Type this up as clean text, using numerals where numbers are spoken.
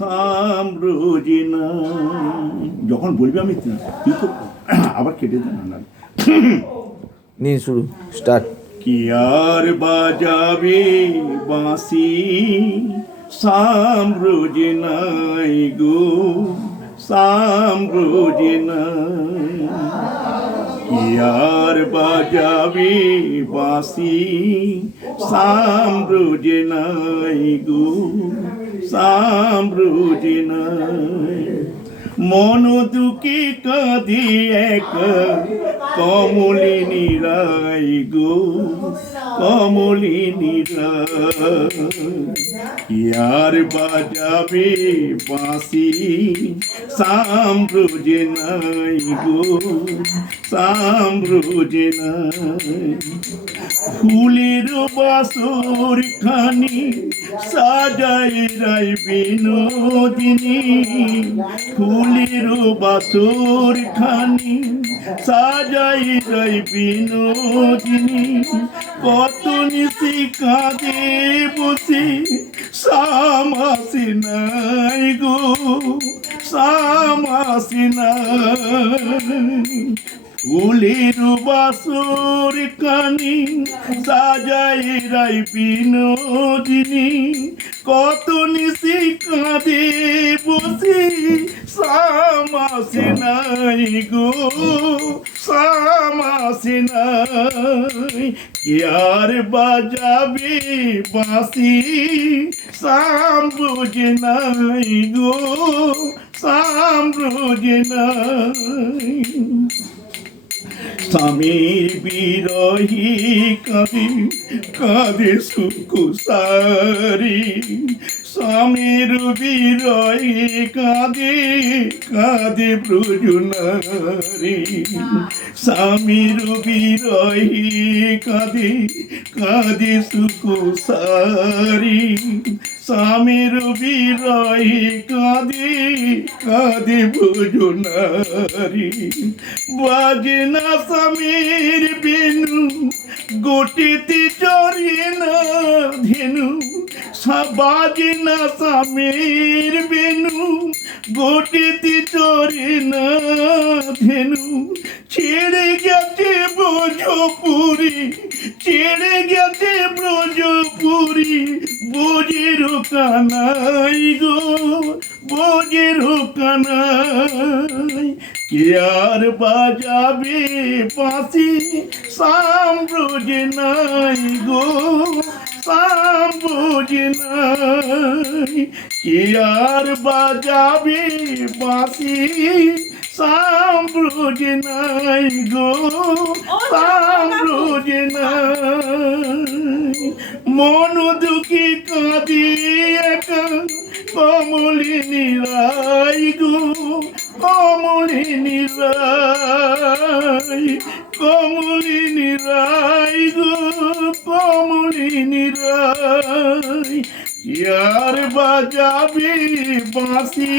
সাম্রোজিনা যখন বলবি আমি তুই তো আবার কেটে দেন না নিন শুরু স্টার্ট। কি আর বাজাবে বাঁশি সাম্রোজিনাই গো সাম্রোজিনা কি আর বাজাবে বাঁশি সাম্রোজিনাই গো সাম্রোজিনাই মন দুঃখী কাঁদি এক কমলিনী রায় গো কমলিনী রায় আর বাজাবে বাঁশি সাম্রোজিনাই গো সাম্রোজিনাই ফুলের বাসর খানি সাজাই রাই বিনোদিনী ফুলের বাসর খানি সাজাই রাই বিনোদিনী কত নিশি কাঁদে বসে সামাসি নাই গো সামাসি নাই ফুলের বাসর কানি সাজাই রাই বিনোদিনী কত নিশি কাঁদে বসে সামাসি নাই গো সামাসি নাই কি আর বাজাবে বাঁশি সাম্রোজিনাই গো সাম্রোজিনাই স্বামীর বিরহী কাঁদে কাঁদে সুকুসারি স্বামীর বিরহী কাঁদে কাঁদে ব্রজনারী স্বামীর বিরহী কাঁদে কাঁদে সুকুসারি স্বামীর বিরহী কাঁদে কাঁদে ব্রজনারী বাজে না স্বামীর বেনু গোটিতে চরে না ধেনু বাজে না স্বামীর বেনু গোটিতে চরে না ধেনু ছেড়ে গেছে ব্রজপুরী ছেড়ে গেছে ব্রজপুরী বোঝের কানাই গো বোঝের কানাই কে আর বাজাবে বাঁশি সাম্রোজিনাই গো সাম্রোজিনাই কে আর বাজাবে বাঁশি সাম্রোজিনাই গো সাম্রোজিনাই মন দুঃখী কাঁদি এক কমলিনী রায় গো কমলিনী রায় কমলিনী রায় গো কমলিনী রায় আর বাজাবে বাঁশি